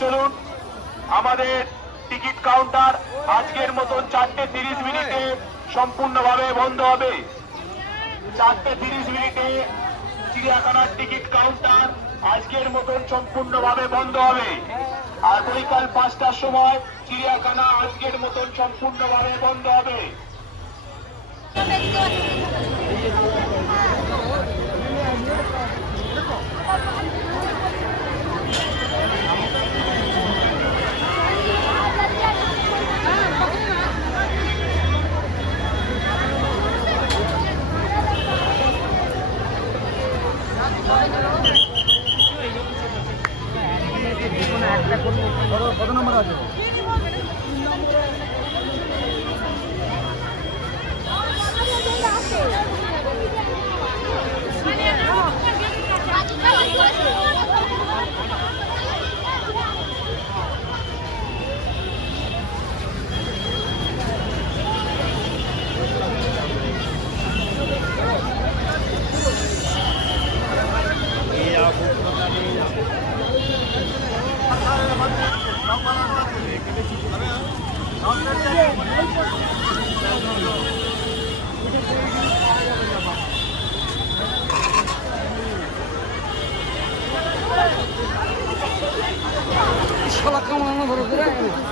চলুন, আমাদের ticket counter আজকের মতন চারটে তিরিশ মিনিটে সম্পূর্ণভাবে বন্ধ হবে। চারটে তিরিশ মিনিটে চিড়িয়াখানার টিকিট কাউন্টার আজকের মতন সম্পূর্ণভাবে বন্ধ হবে। আর পাঁচটার সময় চিড়িয়াখানা আজকের মতন সম্পূর্ণভাবে বন্ধ হবে। Поздравляю!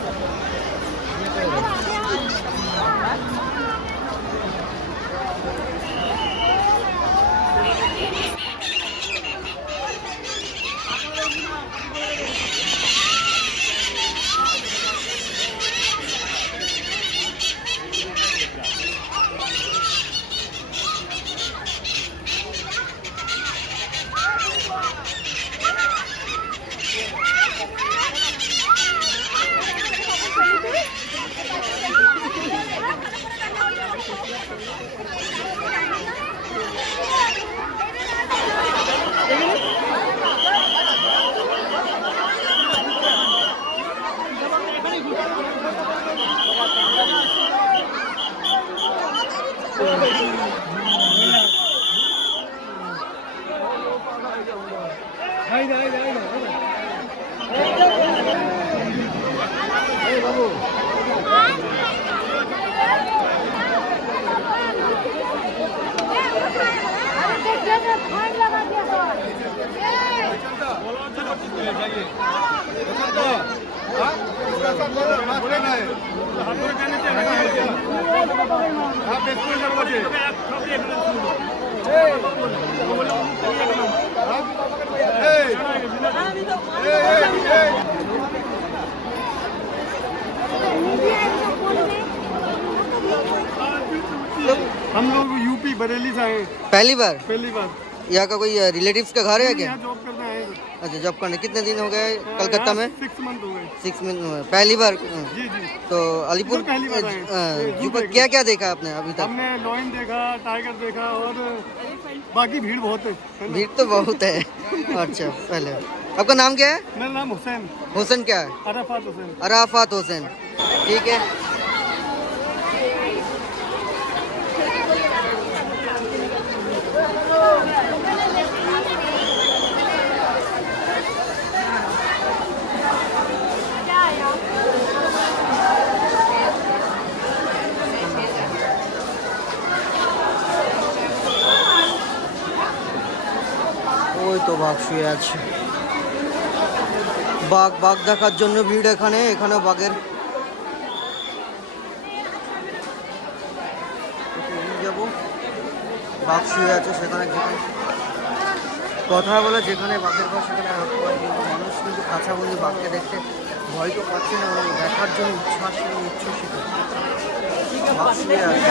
बरेली से आए। पहली बार? पहली बार। यहाँ का कोई रिलेटिव्स का घर है क्या? जॉब करना है। अच्छा जॉब करने कितने दिन हो गए? कलकत्ता में? सिक्स मंथ हो गए। सिक्स मंथ पहली बार? जी जी। तो अलीपुर पहली बार जू पर क्या क्या देखा आपने अभी तक? हमने लॉइन देखा टाइगर देखा और बाकी भीड़ बहुत है है भीड़ तो बहुत है। अच्छा पहले। आपका नाम क्या है? मेरा नाम हुसैन। हुसैन क्या है? अरफात हुसैन। अराफात हुसैन। ठीक है। তো বাঘ শুয়ে আছে। বাঘ বাঘ দেখার জন্য ভিড় এখানে এখানে বাঘের। যাব। বাঘ শুয়ে আছে সেখানে কথা বলে যেখানে বাঘের ঘর সেখানে মানুষ কিন্তু কাছাবন্দি বাঘকে দেখতে ভয় তো পাচ্ছে না দেখার জন্য উচ্ছ্বাস উচ্ছ্বসিত। বাঘ শুয়ে আছে।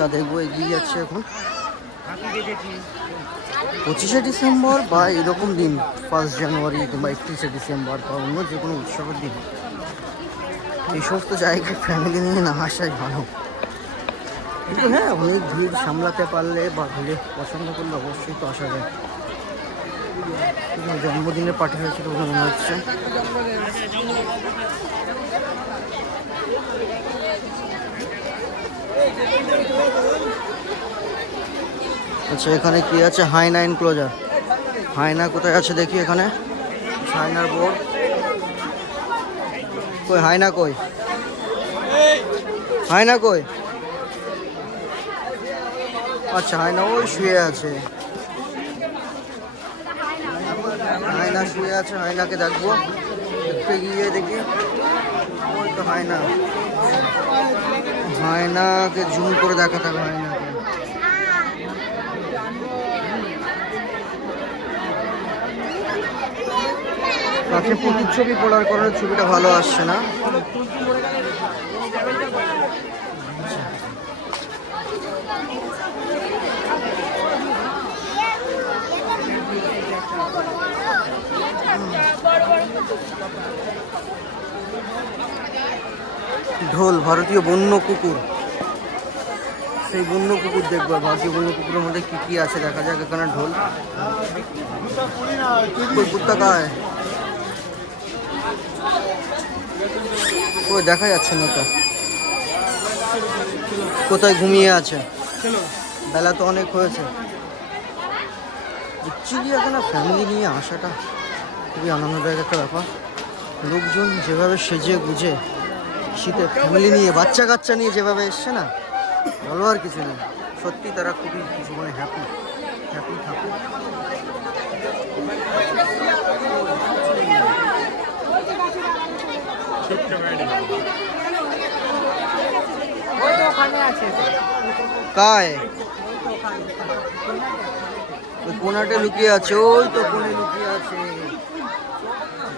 তা দেখব এগিয়ে যাচ্ছে এখন। পঁচিশে ডিসেম্বর বা এরকম দিন ফার্স্ট জানুয়ারি কিংবা একত্রিশে ডিসেম্বর বা অন্য যে কোনো উৎসবের দিন। এই সমস্ত জায়গায় ফ্যামিলি নিয়ে না আসাই ভালো। কিন্তু হ্যাঁ অনেক ভিড় সামলাতে পারলে বা ভিড়ে পছন্দ করলে অবশ্যই তো আসা যায়। কিন্তু জন্মদিনে পার্টি হয়েছিল মনে হচ্ছে। আচ্ছা এখানে কি আছে? হাইনা এনক্লোজার হাইনা কোথায় আছে দেখি এখানে? হাইনার বোর্ড কই, হাইনা কই? হাইনা কই? আচ্ছা হাইনা ওই শুয়ে আছে। হাইনা শুয়ে আছে, হাইনাকে দেখব। দেখতে গিয়ে দেখি। ওই তো হাইনা। হায়নাকে জুম করে দেখাতে হবে হায়নাকে কাছে প্রতিচ্ছবি পড়ার কারণে ছবিটা ভালো আসছে না। ঢোল, ভারতীয় বন্য কুকুর। সেই বন্য কুকুর দেখব ভারতীয় বন্য কুকুরের মধ্যে কী কী আছে, দেখা যাক এখানে ঢোল। কুকুরটা কায় ও দেখা যাচ্ছে না কোথায় ঘুমিয়ে আছে? বেলা তো অনেক হয়েছে। চিড়িয়াখানা ফ্যামিলি নিয়ে আসাটা খুবই আনন্দদায়ক একটা ব্যাপার। লোকজন যেভাবে সেজে গুজে শীতে ফ্যামিলি নিয়ে বাচ্চা কাচ্চা নিয়ে যেভাবে এসছে না, বলবার কিছু নেই। সত্যি তারা খুবই জীবনে হ্যাপি হ্যাপি ওই কোনাটে লুকিয়ে আছে, ওই তো কোণে লুকিয়ে আছে।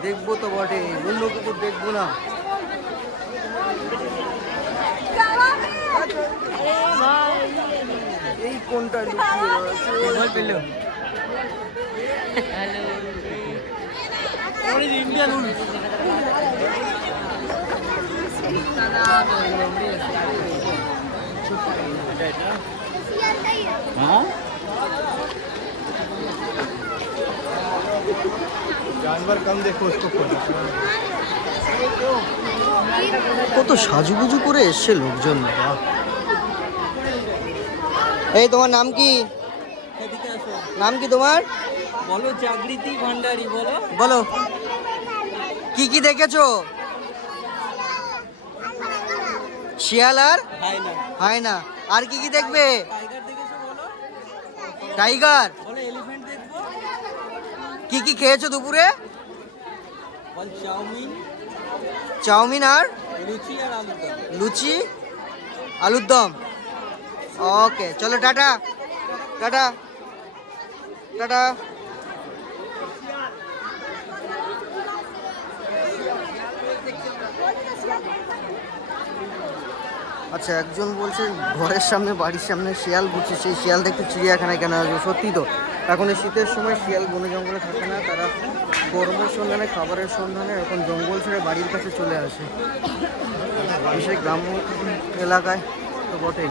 দেখব তো বটে অন্য কুকুর দেখব না। এই কোনটা লুকিয়ে রয়েছে जानवर कम देखो उसको खोलो কত সাজুগুজু করে এসছে লোকজন বাহ। এই তোমার নাম কি? নাম কি তোমার? বলো জাগৃতি ভান্ডারী বলো। বলো। কি কি দেখেছ? শিয়াল আর? হয় না আর কি কি দেখবে? টাইগার কি কি খেয়েছো দুপুরে? চাউমিন। আর? লুচি আর আলু দম লুচি? আলুর দম ওকে চলো টাটা টাটা টাটা আচ্ছা একজন বলছে, ঘরের সামনে, বাড়ির সামনে শিয়াল বুঝছে, সেই শিয়াল দেখতে চিড়িয়াখানায় কেন আসবে? সত্যি তো, এখন এই শীতের সময় শিয়াল বনে জঙ্গলে থাকে না, তারা গরমের সন্ধানে, খাবারের সন্ধানে, এখন জঙ্গল ছেড়ে বাড়ির কাছে চলে আসে। বিশেষ গ্রাম্য এলাকায় তো বটেই।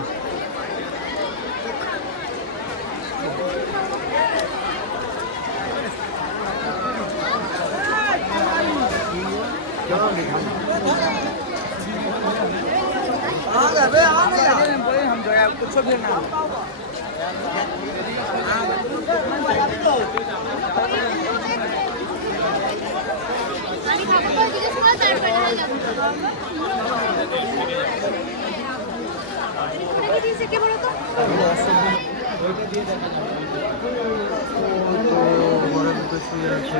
শুয়ে আছে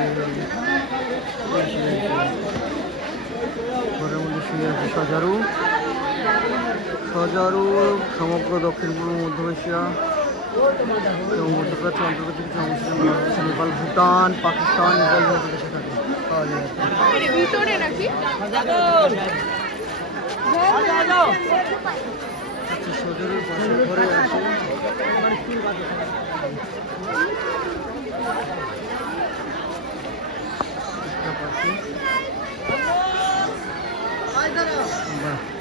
ঘরের মধ্যে শুয়ে আছে সজারু। সজারু সমগ্র দক্ষিণ পূর্ব মধ্য এশিয়া এবং মধ্যপ্রাচ্য অন্তর্গত কিছু অংশ নেপাল ভুটান পাকিস্তান ইসরায়েল থাকে। পাওয়া যায়। সজারুর ঘরে পাখি বাহ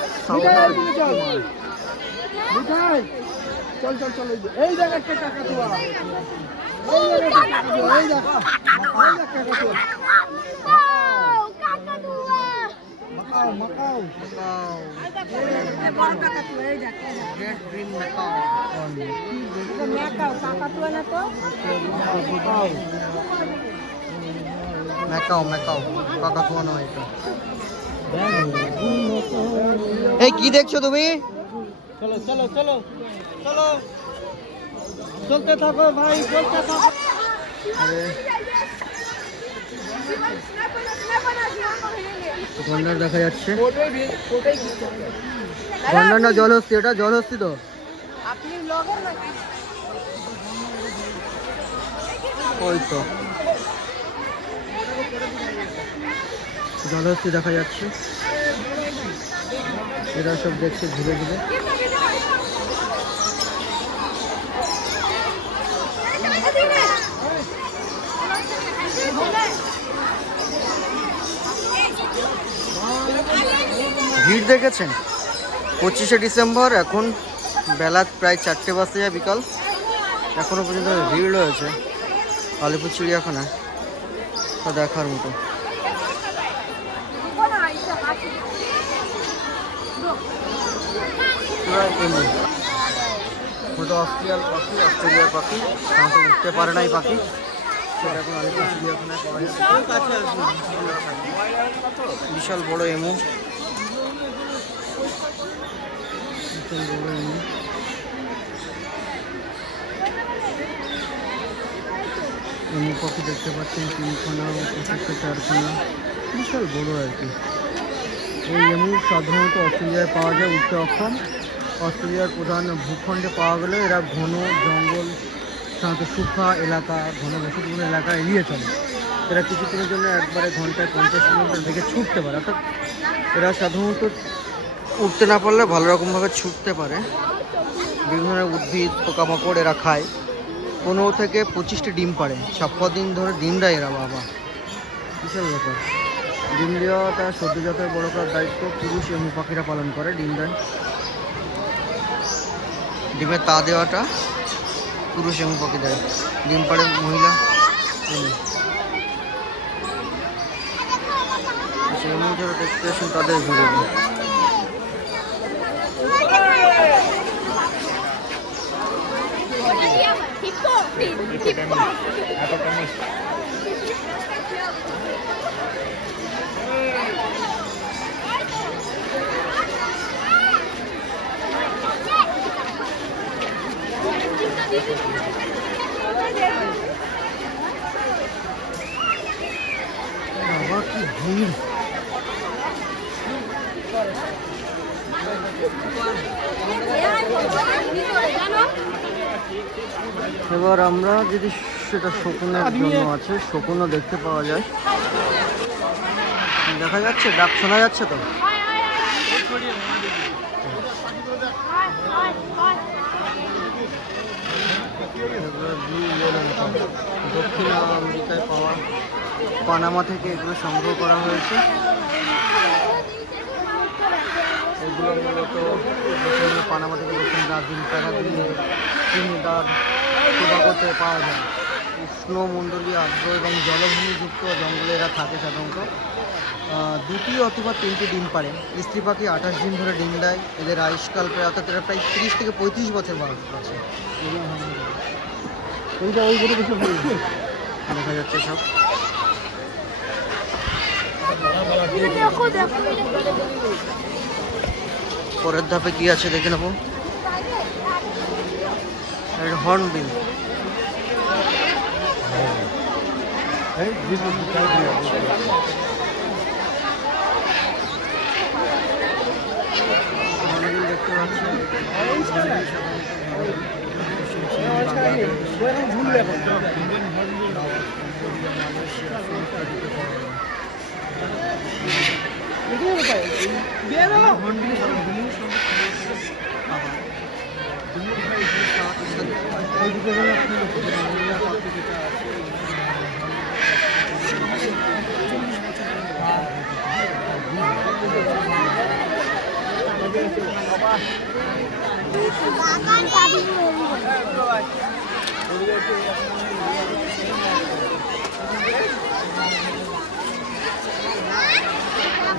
কুমার মিঠাই চল চল চল এই যে- এই দেখ একটা কাকাতুয়া এই দেখ একটা কাকাতুয়া এই দেখ এই দেখ কাকাতুয়া macaw macaw red green macaw macaw macaw কাকাতুয়া নয় এটা। এই কি দেখছ তুমি? চলো চলো চলো চলো। চলতে থাকো ভাই চলতে থাকো। গন্ডার দেখা যাচ্ছে। গন্ডার না জলহস্তি এটা জলহস্তি তো। ওই তো। জলহস্তি দেখা যাচ্ছে। এরা সব দেখছে ঘুরে ঘুরে। ভিড় দেখেছেন? পঁচিশে ডিসেম্বর, এখন বেলা প্রায় চারটে বাজতে যায় বিকাল। এখনও পর্যন্ত ভিড় রয়েছে। আলিপুর চিড়িয়াখানা তা দেখার মতো। এমনি। ওটা অস্ট্রেলিয়ার পাখি অস্ট্রেলিয়ার পাখি। সাধারণত উঠতে পারে না এই পাখি। সেটা এখন আলিপুর চিড়িয়াখানায় বিশাল বড় এমু। বিশাল বড় এমু। পাখি দেখতে পাচ্ছেন, তিনখানা, চারখানা বিশাল বড় আর কি। এই এমু সাধারণত অস্ট্রেলিয়ায় পাওয়া যায় উঠতে অক্ষম অস্ট্রেলিয়ার প্রধান ভূখণ্ডে পাওয়া গেলে এরা ঘন জঙ্গল, সাধারণত শুখা এলাকা, ঘন বসতিপূর্ণ এলাকা এড়িয়ে চলে। এরা কিছুক্ষণের জন্য একবারে ঘন্টায় পঞ্চাশ কিলোমিটার থেকে ছুটতে পারে, অর্থাৎ এরা সাধারণত উঠতে না পারলে ভালো রকমভাবে ছুটতে পারে। বিভিন্ন ধরনের উদ্ভিদ, পোকামাকড় এরা খায়। পনেরো থেকে পঁচিশটি ডিম পাড়ে। ছাপ্পা দিন ধরে ডিম দেয় এরা, বাবা। বিশাল ব্যাপার। ডিম দেওয়াটা সদ্যজাতের বড় করার দায়িত্ব পুরুষ এবং পাখিরা পালন করে, ডিম দেয়। ডিমের তা দেওয়াটা পুরুষ এবং দেয় ডিম পাড়ে মহিলা। যারা দেখতে তাদের ঘুরে এবার আমরা যদি সেটা শকুনের জন্য আছে, শকুনও দেখতে পাওয়া যায়। দেখা যাচ্ছে, ডাক শোনা যাচ্ছে তো হয় হয় হয় হয় হয় এগুলো ব্লু ইয়েলো দক্ষিণ আমেরিকায় পাওয়া পানামা থেকে এগুলো সংগ্রহ করা হয়েছে। এগুলো মূলত পানামা থেকে দক্ষিণ প্যারাগুয়ে ত্রিনিদাদ টোবাগোতে পাওয়া যায়। উষ্ণ মণ্ডলীয় আর্দ্র এবং জলভূমিযুক্ত জঙ্গলে এরা থাকে সাধারণত। দুটি অথবা তিনটি ডিম পারে স্ত্রী পাখি আঠাশ দিন ধরে ডিম দেয়। এদের আয়ুষ্কাল প্রায় অর্থাৎ এরা প্রায় তিরিশ থেকে পঁয়ত্রিশ বছর বয়স আছে। এইটা ওই গরু বেশি দেখা যাচ্ছে সব। পরের ধাপে কি আছে দেখে নেব। হর্নবিল দেখতে পাচ্ছি বাগান পাবি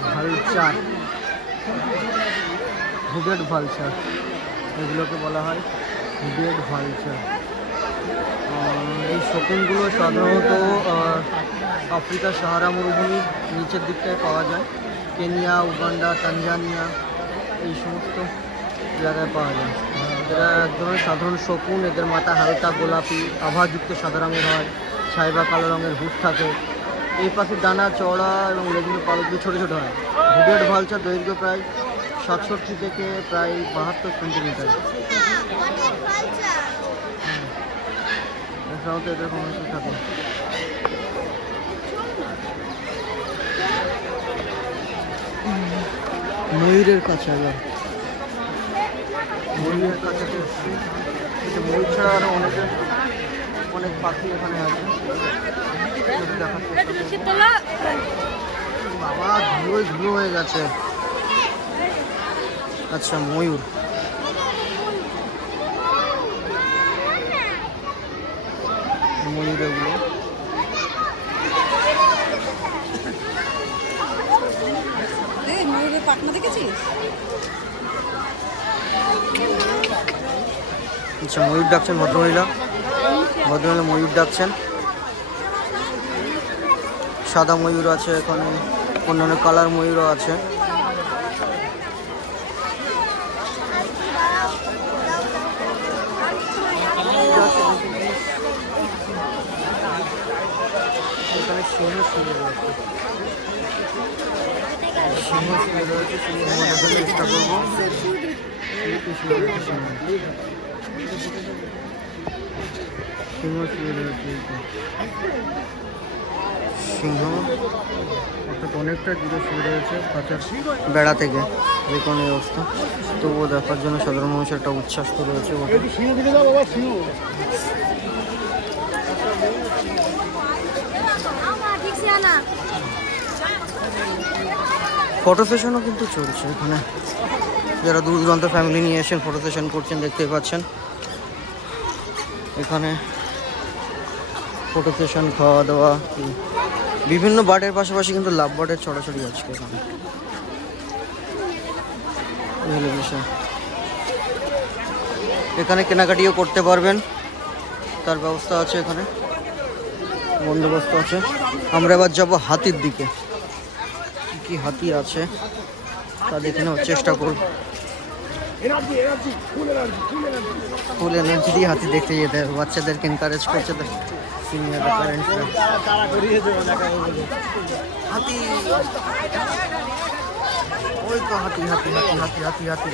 ভালচার। হুডেড ভালচার এগুলোকে বলা হয় হুডেড ভালচার। এই শকুনগুলো সাধারণত আহ, আফ্রিকার সাহারা মরুভূমির নিচের দিকটায় পাওয়া যায়। কেনিয়া উগান্ডা তানজানিয়া এই সমস্ত জায়গায় পাওয়া যায়। এরা এক ধরনের সাধারণ শকুন এদের মাথা হালকা গোলাপি আভাযুক্ত সাদা রঙের হয় ছাই বা কালো রঙের হুট থাকে। এই পাখির ডানা চওড়া এবং লেগুলো পালকগুলো ছোটো ছোটো হয়। হুডেড ভালচার দৈর্ঘ্য প্রায় সাতষট্টি থেকে প্রায় বাহাত্তর সেন্টিমিটার। সাধারণত এদের সমস্যা থাকে ময়ূরের কাছে আবার ময়ূরের কাছে ময়ূর ছাড়া আরও অনেক অনেক পাখি এখানে আছে। বাবা ধুলোয় ধুলো হয়ে গেছে। আচ্ছা ময়ূর। ময়ূরের পাখনা দেখেছিস? আচ্ছা ময়ূর ডাকছেন ভদ্রমহিলা। ভদ্রমহিলা ময়ূর ডাকছেন। সাদা ময়ূর আছে এখানে অন্য অন্যান্য কালার ময়ূরও আছে এখানে সিংহ শুয়ে রয়েছে সিংহ শুয়ে রয়েছে সিংহ দেখার চেষ্টা করব এই তো শুয়ে রয়েছে সিংহ। অর্থাৎ অনেকটা দূরে শুয়ে রয়েছে খাঁচার বেড়া থেকে যে কোনো এই অবস্থা তবুও দেখার জন্য সাধারণ মানুষের একটা উচ্ছ্বাস তো রয়েছে ফটো সেশনও কিন্তু চলছে এখানে। যারা দূর দূরান্ত ফ্যামিলি নিয়ে এসেন ফটো সেশন করছেন দেখতে পাচ্ছেন। এখানে ফটো সেশন খাওয়া দাওয়া বিভিন্ন বার্ডের পাশাপাশি কিন্তু লাভ বার্ডের ছড়াছড়ি আজকে এখানে। এখানে কেনাকাটিও করতে পারবেন। তার ব্যবস্থা আছে এখানে। বন্দোবস্ত আছে। আমরা এবার যাব হাতির দিকে। কি হাতি আছে তা দেখে নেওয়ার চেষ্টা করব। ফুল এনার্জি দিয়ে হাতি দেখতে যেতে বাচ্চাদেরকে এনকারেজ করছে সিনিয়র প্যারেন্টসরা হাতি। ওই তো হাতি হাতি হাতি হাতি হাতি হাতি।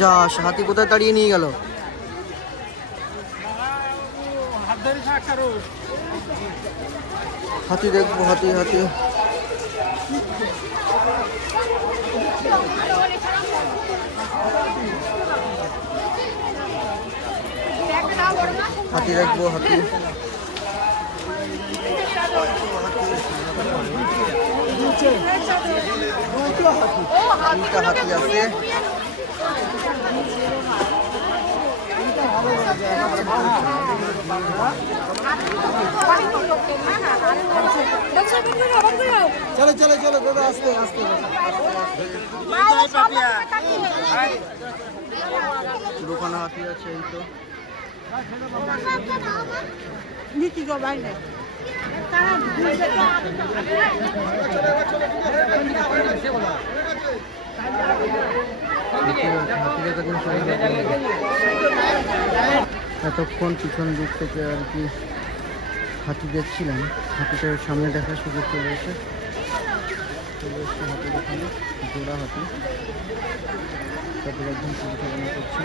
যা হাতি কোথায় দাঁড়িয়ে নিয়ে গেল? হাতি দেখব হাতি হাতি। হাতি দেখব হাতি। দুইটা হাতি আছে। চলো চলো চলো দাদা আস্তে আস্তে দোকানে হাতি আছে এই তো। দিন এতক্ষণ পিছন দিক থেকে আর কি হাতি দেখছিলাম। হাতিটার সামনে দেখার সুযোগ চলে এসে চলে এসছে হাতি দেখানো জোড়া হাতি। তারপর একদম করছে।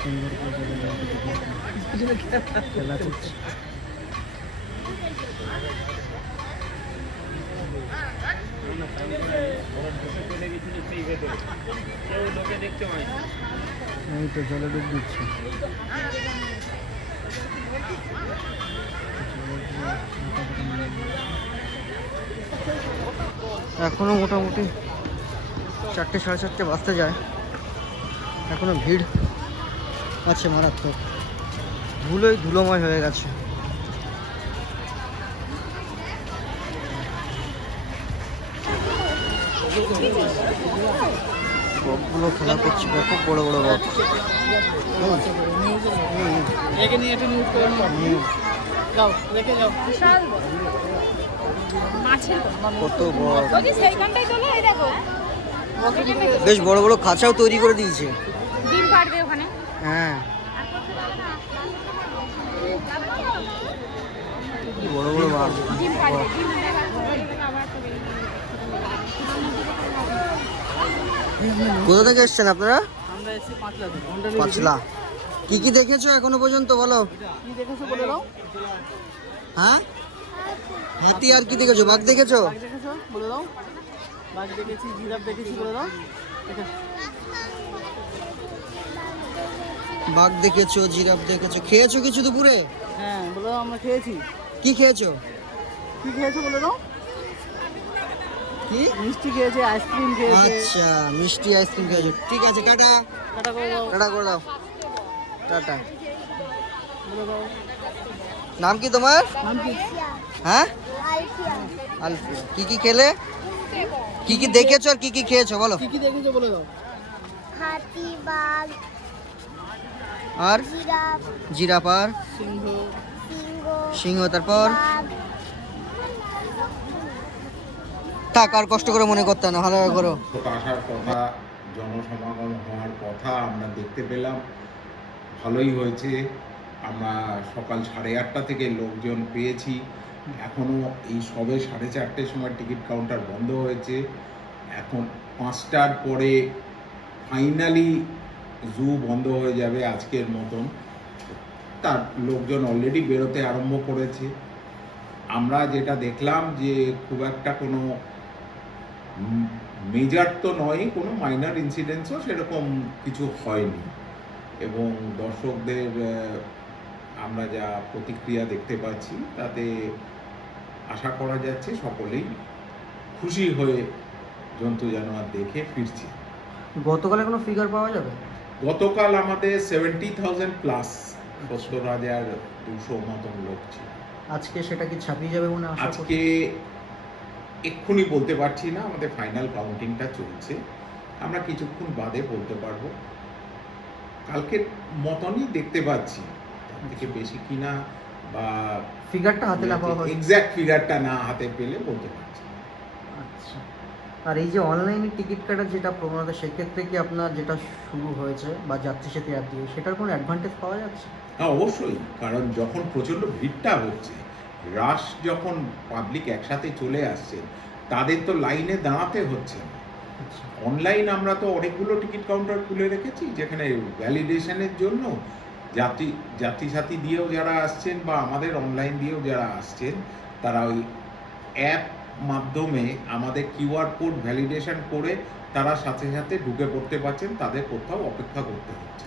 সুন্দর করে খেলা করছে এই তো জলে ডুব দিচ্ছে। এখনও মোটামুটি চারটে সাড়ে চারটে বাজতে যায়। এখনও ভিড় আছে মারাত্মক। ধুলোই ধুলোময় হয়ে গেছে। বকগুলো খেলা করছে ব্যাপক বড় বড় বক। একে নিয়ে একটু নিউজ করে হুম, যাও রেখে কত বক। ওই সেইখানটাই চলে এই দেখো। বেশ বড় বড় খাঁচাও তৈরি করে দিয়েছে। ডিম হ্যাঁ। বড় বড় বাঘ ডিম পাড়বে ডিম আবার তো কোথা থেকে এসছেন আপনারা? পাঁচলা কি কি দেখেছ এখনও পর্যন্ত বলো? হ্যাঁ? হাতি আর কি দেখেছ? বাঘ দেখেছ? বাঘ দেখেছ জিরাফ দেখেছি খেয়েছো কিছু দুপুরে? হ্যাঁ বলে আমরা খেয়েছি। কি খেয়েছো? কি খেয়েছো বলে দাও? কি? মিষ্টি খেয়েছে আইসক্রিম খেয়েছে। আচ্ছা মিষ্টি আইসক্রিম খেয়েছো। ঠিক আছে টাটা। কাটা করে দাও। টাটা করে দাও। টাটা। নাম কি তোমার? হ্যাঁ? আলফিয়া। কি কি খেলে? কি কি দেখেছ আর কি কি খেয়েছো বলো। কি কি দেখেছ বলে দাও। হাতি বাঘ আর? জিরাফ। জিরাফ আর? সিংহ। সিংহ সিংহ তারপর বাঘ থাক, আর কষ্ট করে মনে করতে না, ভালো করো আসার কথা, জনসমাগম হওয়ার কথা আমরা দেখতে পেলাম। ভালোই হয়েছে। আমরা সকাল সাড়ে আটটা থেকে লোকজন পেয়েছি। এখনও এই সবে সাড়ে চারটের সময় টিকিট কাউন্টার বন্ধ হয়েছে। এখন পাঁচটার পরে ফাইনালি জু বন্ধ হয়ে যাবে আজকের মতন। তার লোকজন অলরেডি বেরোতে আরম্ভ করেছে। আমরা যেটা দেখলাম যে খুব একটা কোনো মেজার তো নয় কোনো মাইনার ইনসিডেন্টসও সেরকম কিছু হয়নি। এবং দর্শকদের আমরা যা প্রতিক্রিয়া দেখতে পাচ্ছি তাতে আশা করা যাচ্ছে সকলেই খুশি হয়ে জন্তু জানোয়ার দেখে ফিরছে। গতকালে কোনো ফিগার পাওয়া যাবে? গতকাল আমাদের সেভেন্টি থাউজেন্ড প্লাস সত্তর হাজার দুশো মতন লোক ছিল। আজকে সেটা কি ছাপিয়ে যাবে মনে আজকে এক্ষুনি বলতে পারছি না আমাদের ফাইনাল কাউন্টিংটা চলছে। আমরা কিছুক্ষণ বাদে বলতে পারব। কালকের মতনই দেখতে পাচ্ছি। তার থেকে বেশি কিনা বা ফিগারটা হাতে না পাওয়া এক্স্যাক্ট ফিগারটা না হাতে পেলে বলতে পারছি আচ্ছা। আর এই যে অনলাইনে টিকিট কাটার যেটা প্রবণতা সেক্ষেত্রে কি আপনার যেটা শুরু হয়েছে বা যাত্রী সাথে অ্যাপ দিয়ে সেটার কোনো অ্যাডভান্টেজ পাওয়া যাচ্ছে? হ্যাঁ অবশ্যই। কারণ যখন প্রচণ্ড ভিড়টা হচ্ছে রাশ যখন পাবলিক একসাথে চলে আসছে তাদের তো লাইনে দাঁড়াতে হচ্ছে না। আচ্ছা। অনলাইন আমরা তো অনেকগুলো টিকিট কাউন্টার খুলে রেখেছি যেখানে ভ্যালিডেশনের জন্য যাত্রী যাত্রী সাথী দিয়েও যারা আসছেন বা আমাদের অনলাইন দিয়েও যারা আসছেন তারা ওই অ্যাপ মাধ্যমে আমাদের কিউআর কোড ভ্যালিডেশন করে তারা সাথে সাথে ঢুকে পড়তে পারছেন তাদের কোথাও অপেক্ষা করতে হচ্ছে